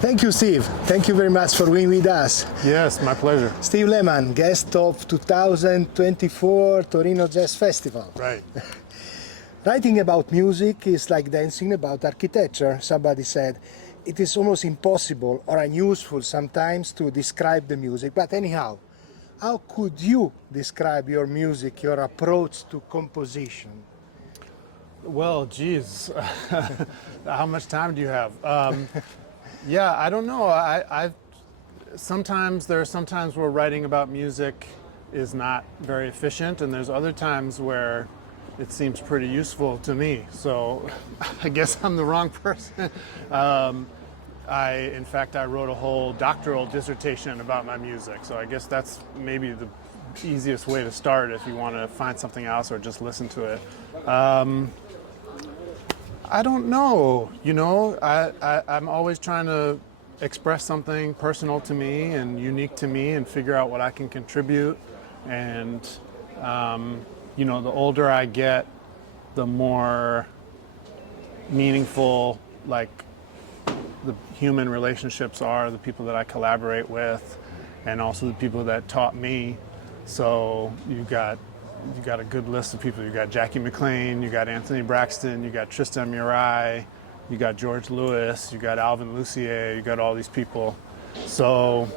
Thank you, Steve. Thank you very much for being with us. Yes, my pleasure. Steve Lehman, guest of 2024 Torino Jazz Festival. Right. Writing about music is like dancing about architecture, somebody said. It is almost impossible or unuseful sometimes to describe the music, but anyhow, how could you describe your music, your approach to composition? Well, geez, how much time do you have? Yeah, I don't know. Sometimes there are some times where writing about music is not very efficient, and there's other times where it seems pretty useful to me. So I guess I'm the wrong person. In fact, I wrote a whole doctoral dissertation about my music. So I guess that's maybe the easiest way to start if you want to find something else or just listen to it. I don't know. I'm always trying to express something personal to me and unique to me and figure out what I can contribute. And the older I get, the more meaningful the human relationships are, the people that I collaborate with, and also the people that taught me. So you got a good list of people. You got Jackie McLean, you got Anthony Braxton, you got Tristan Murray, you got George Lewis, you got Alvin Lucier, you got all these people. So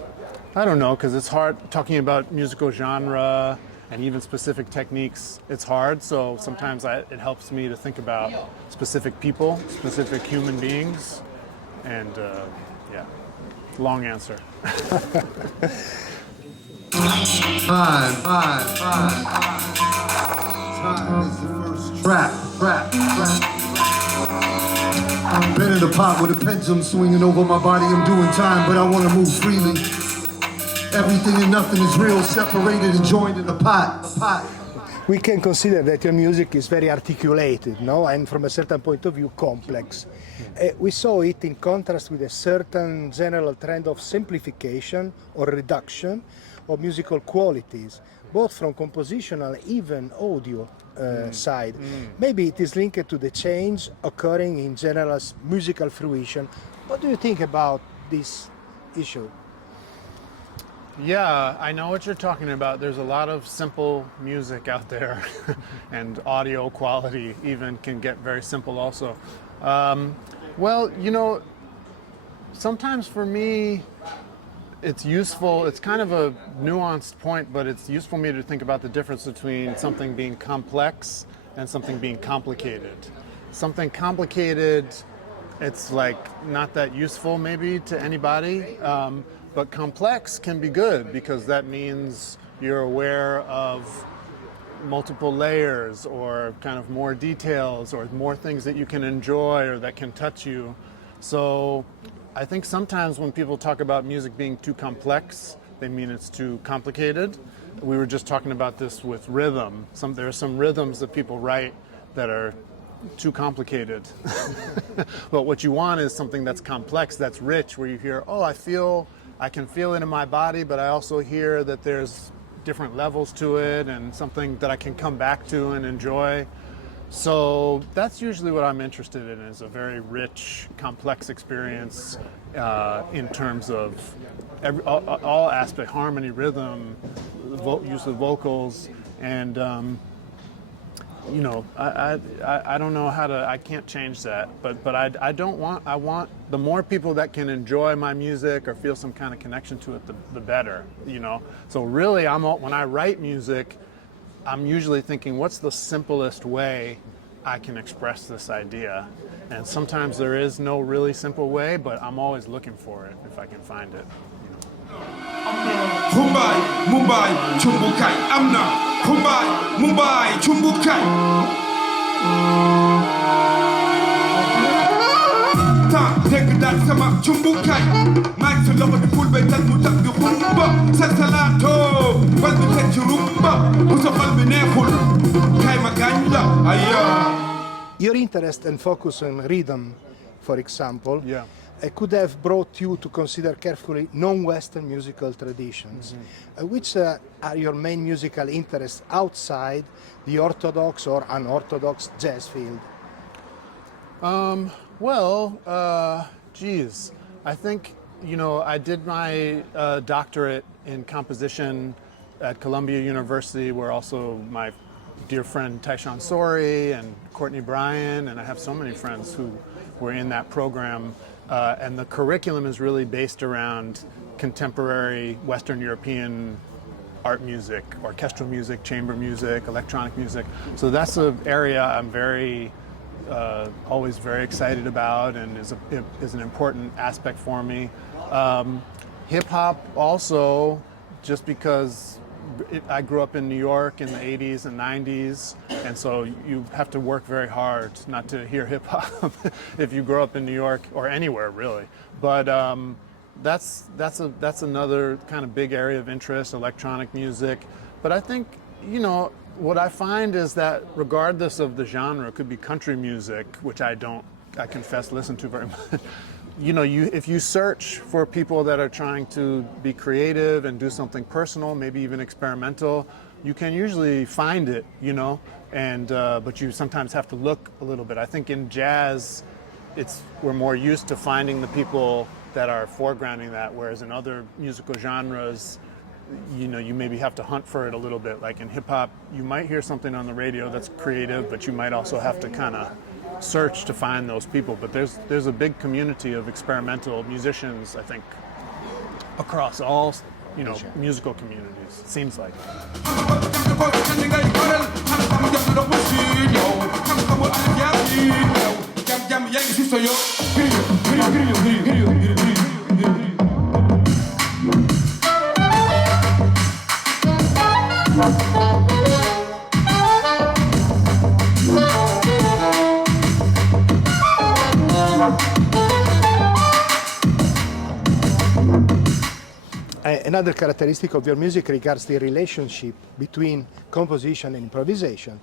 I don't know, because it's hard talking about musical genre and even specific techniques. It's hard, so sometimes it helps me to think about specific people, specific human beings, and long answer. Time is the first trap. I'm been in the pot with a pendulum swinging over my body. I'm doing time, but I want to move freely. Everything and nothing is real, separated and joined in a pot. We can consider that your music is very articulated, no? And from a certain point of view, complex. We saw it in contrast with a certain general trend of simplification or reduction of musical qualities, both from compositional, even audio side. Maybe it is linked to the change occurring in general musical fruition. What do you think about this issue? Yeah, I know what you're talking about. There's a lot of simple music out there, and audio quality even can get very simple also. Well, sometimes for me, it's useful. It's kind of a nuanced point, but it's useful for me to think about the difference between something being complex and something being complicated. Something complicated, it's not that useful maybe to anybody. But complex can be good because that means you're aware of multiple layers or kind of more details or more things that you can enjoy or that can touch you. So I think sometimes when people talk about music being too complex, they mean it's too complicated. We were just talking about this with rhythm. There are some rhythms that people write that are too complicated. But what you want is something that's complex, that's rich, where you hear, I can feel it in my body, but I also hear that there's different levels to it and something that I can come back to and enjoy. So that's usually what I'm interested in, is a very rich, complex experience in terms of all aspects, harmony, rhythm, use of vocals, and I don't know I can't change that, but I want the more people that can enjoy my music or feel some kind of connection to it, the better, So really, when I write music, I'm usually thinking, what's the simplest way I can express this idea? And sometimes there is no really simple way, but I'm always looking for it if I can find it. Mumbai, Chumbukai, Amna, Mumbai, Chumbukai. Take that sama Chumbukai. Max and love the full bed and mutak the rumba. Sasalato, but the catch rumba. What's a falbeneful? Kaimaganda, ayo. Your interest and focus on rhythm, for example, could have brought you to consider carefully non-Western musical traditions. Which are your main musical interests outside the orthodox or unorthodox jazz field? I think, I did my doctorate in composition at Columbia University, where also my dear friend Tyshawn Sori and Courtney Bryan, and I have so many friends who were in that program. And the curriculum is really based around contemporary Western European art music, orchestral music, chamber music, electronic music. So that's an area I'm always very excited about, and is an important aspect for me. Hip hop also, just because I grew up in New York in the 80s and 90s, and so you have to work very hard not to hear hip hop if you grow up in New York or anywhere really. But that's another kind of big area of interest, electronic music. But I think, what I find is that regardless of the genre, it could be country music, which I confess, listen to very much. If you search for people that are trying to be creative and do something personal, maybe even experimental, you can usually find it, but you sometimes have to look a little bit. I think in jazz, we're more used to finding the people that are foregrounding that, whereas in other musical genres, you maybe have to hunt for it a little bit. Like in hip hop, you might hear something on the radio that's creative, but you might also have to kind of search to find those people. But there's a big community of experimental musicians, I think, across all musical communities, it seems like. Another characteristic of your music regards the relationship between composition and improvisation.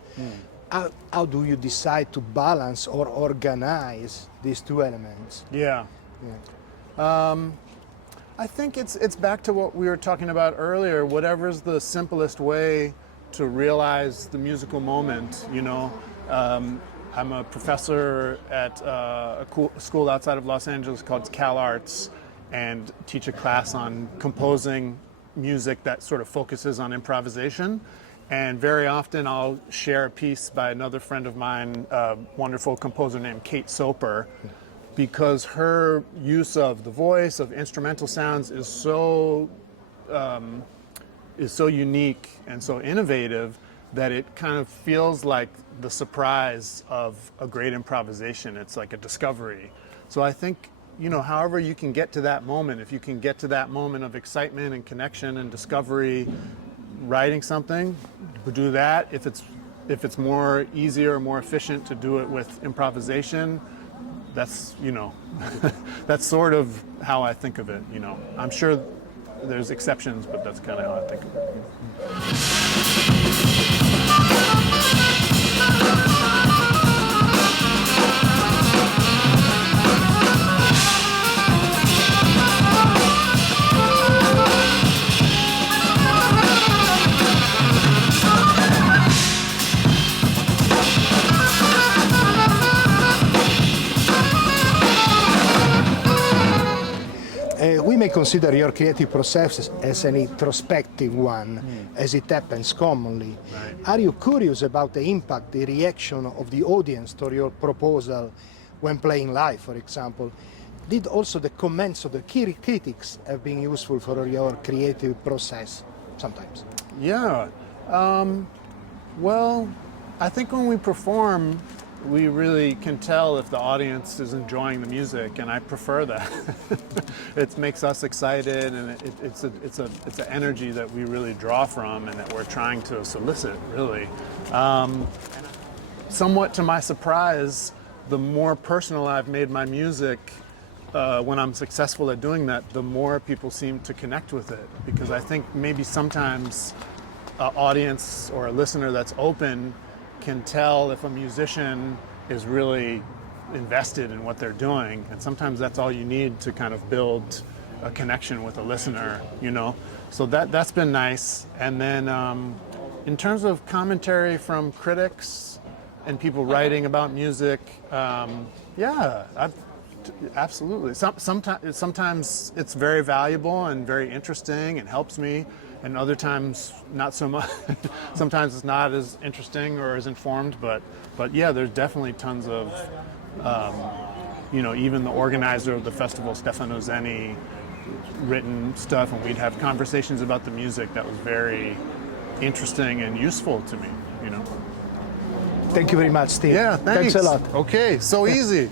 How do you decide to balance or organize these two elements? Yeah. I think it's back to what we were talking about earlier. Whatever's the simplest way to realize the musical moment, I'm a professor at a school outside of Los Angeles called Cal Arts, and teach a class on composing music that sort of focuses on improvisation. And very often I'll share a piece by another friend of mine, a wonderful composer named Kate Soper, because her use of the voice, of instrumental sounds is so unique and so innovative that it kind of feels like the surprise of a great improvisation. It's like a discovery. So I think, however you can get to that moment, if you can get to that moment of excitement and connection and discovery, writing something, do that. If it's more easier, more efficient to do it with improvisation, that's, that's sort of how I think of it, I'm sure there's exceptions, but that's kind of how I think of it. We may consider your creative process as an introspective one, as it happens commonly. Right. Are you curious about the impact, the reaction of the audience to your proposal when playing live, for example? Did also the comments of the critics have been useful for your creative process sometimes? Yeah. Well, I think when we perform, we really can tell if the audience is enjoying the music, and I prefer that. It makes us excited, and it's an energy that we really draw from and that we're trying to solicit, really. Somewhat to my surprise, the more personal I've made my music, when I'm successful at doing that, the more people seem to connect with it. Because I think maybe sometimes an audience or a listener that's open can tell if a musician is really invested in what they're doing, and sometimes that's all you need to kind of build a connection with a listener, So that's been nice. And then in terms of commentary from critics and people writing about music, Absolutely. Sometimes it's very valuable and very interesting and helps me, and other times not so much. Sometimes it's not as interesting or as informed, but yeah, there's definitely tons of, even the organizer of the festival, Stefano Zenni, written stuff, and we'd have conversations about the music that was very interesting and useful to me, Thank you very much, Steve. Yeah, thanks. Thanks a lot. Okay, so easy.